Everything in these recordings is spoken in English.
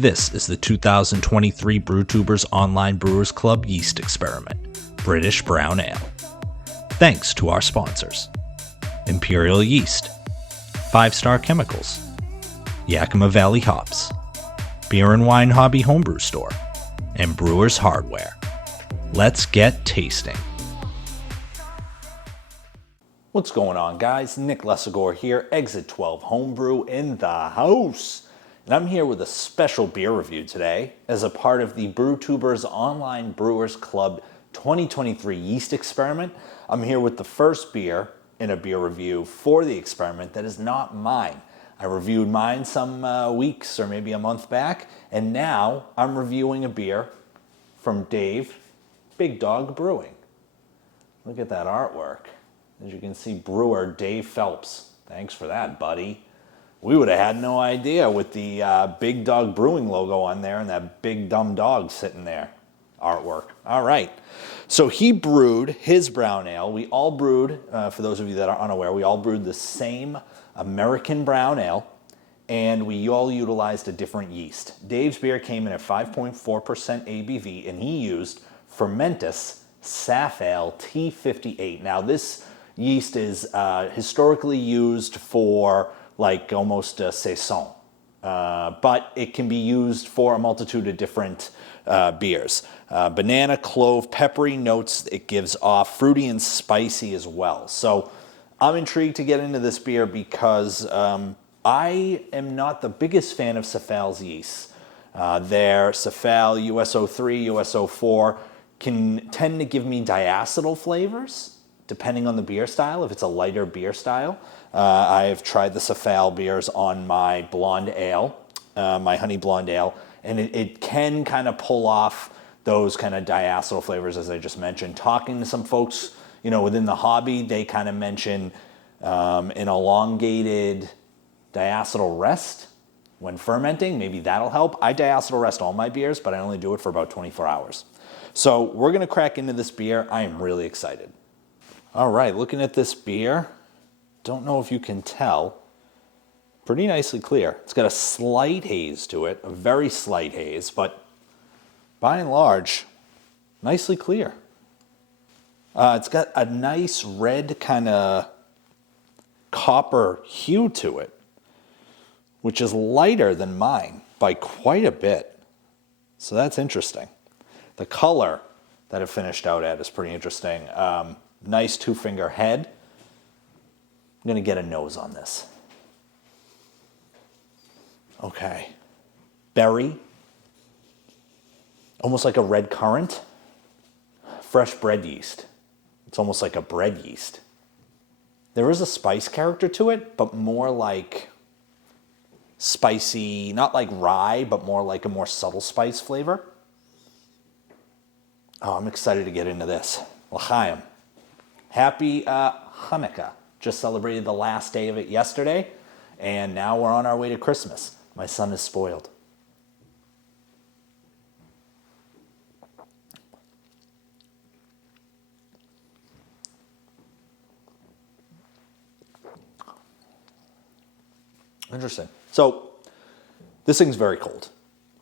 This is the 2023 Brewtubers Online Brewers Club Yeast Experiment, British Brown Ale. Thanks to our sponsors: Imperial Yeast, 5 Star Chemicals, Yakima Valley Hops, Beer and Wine Hobby Homebrew Store, and Brewers Hardware. Let's get tasting. What's going on, guys? Nick Lesagore here, Exit 12 Homebrew in the house. And I'm here with a special beer review today as a part of the Brewtubers Online Brewers Club 2023 Yeast Experiment. I'm here with the first beer in a beer review for the experiment that is not mine. I reviewed mine some weeks or maybe a month back, and now I'm reviewing a beer from Dave, Big Dawg Brewing. Look at that artwork. As you can see, brewer Dave Phelps. Thanks for that, buddy. We would have had no idea with the Big Dawg Brewing logo on there and that big dumb dog sitting there. Artwork. All right. So he brewed his brown ale. We all brewed, for those of you that are unaware, we all brewed the same American brown ale, and we all utilized a different yeast. Dave's beer came in at 5.4% ABV, and he used Fermentis Safale T58. Now, this yeast is historically used for like almost a saison, but it can be used for a multitude of different beers. Banana, clove, peppery notes it gives off, fruity and spicy as well. So I'm intrigued to get into this beer because I am not the biggest fan of Safale's yeasts. Their Safale US03, US04 can tend to give me diacetyl flavors, depending on the beer style, if it's a lighter beer style. I have tried the Safale beers on my blonde ale, my honey blonde ale, and it can kind of pull off those kind of diacetyl flavors, as I just mentioned. Talking to some folks, within the hobby, they kind of mention an elongated diacetyl rest when fermenting. Maybe that'll help. I diacetyl rest all my beers, but I only do it for about 24 hours. So we're going to crack into this beer. I am really excited. All right, looking at this beer, don't know if you can tell, pretty nicely clear. It's got a slight haze to it, a very slight haze, but by and large, nicely clear. It's got a nice red kind of copper hue to it, which is lighter than mine by quite a bit. So that's interesting. The color that it finished out at is pretty interesting. Nice 2-finger head. I'm going to get a nose on this. Okay. Berry. Almost like a red currant. Fresh bread yeast. It's almost like a bread yeast. There is a spice character to it, but more like spicy, not like rye, but more like a more subtle spice flavor. Oh, I'm excited to get into this. L'chaim. Happy Hanukkah. Just celebrated the last day of it yesterday, and now we're on our way to Christmas. My son is spoiled. Interesting. So this thing's very cold.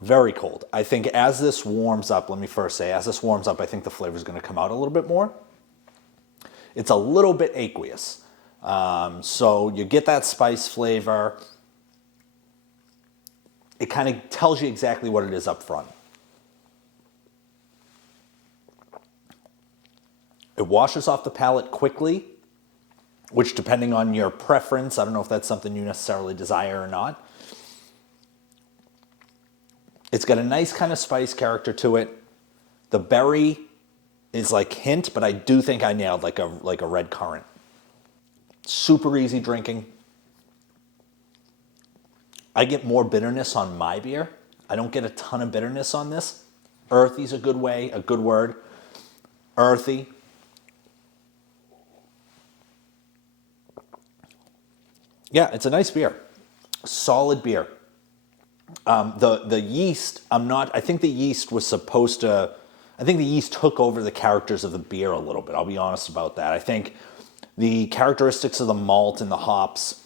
Very cold. I think as this warms up, let me first say, as this warms up, I think the flavor is going to come out a little bit more. It's a little bit aqueous. So you get that spice flavor. It kind of tells you exactly what it is up front. It washes off the palate quickly, which, depending on your preference, I don't know if that's something you necessarily desire or not. It's got a nice kind of spice character to it. The berry is like hint, but I do think I nailed like a red currant. Super easy drinking. I get more bitterness on my beer. I don't get a ton of bitterness on this. Earthy's a good word. Earthy. Yeah, it's a nice beer. Solid beer. The yeast, I think the yeast was supposed to, I think the yeast took over the characters of the beer a little bit. I'll be honest about that. I think the characteristics of the malt and the hops,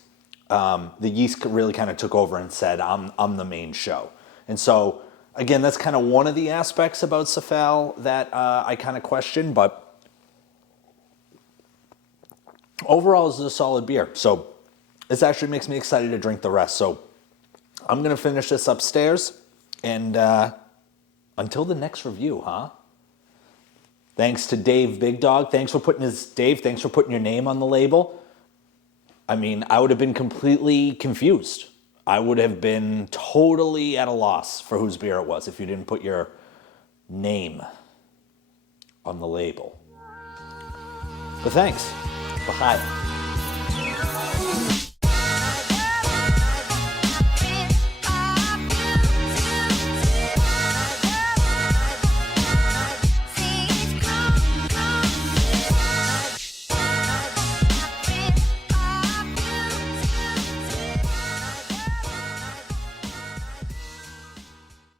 the yeast really kind of took over and said, I'm the main show. And so, again, that's kind of one of the aspects about Safale that I kind of question, but overall, this is a solid beer. So this actually makes me excited to drink the rest. So I'm going to finish this upstairs, and until the next review, huh? Thanks to Dave Big Dawg. Thanks for putting your name on the label. I mean, I would have been completely confused. I would have been totally at a loss for whose beer it was if you didn't put your name on the label. But thanks. Bye.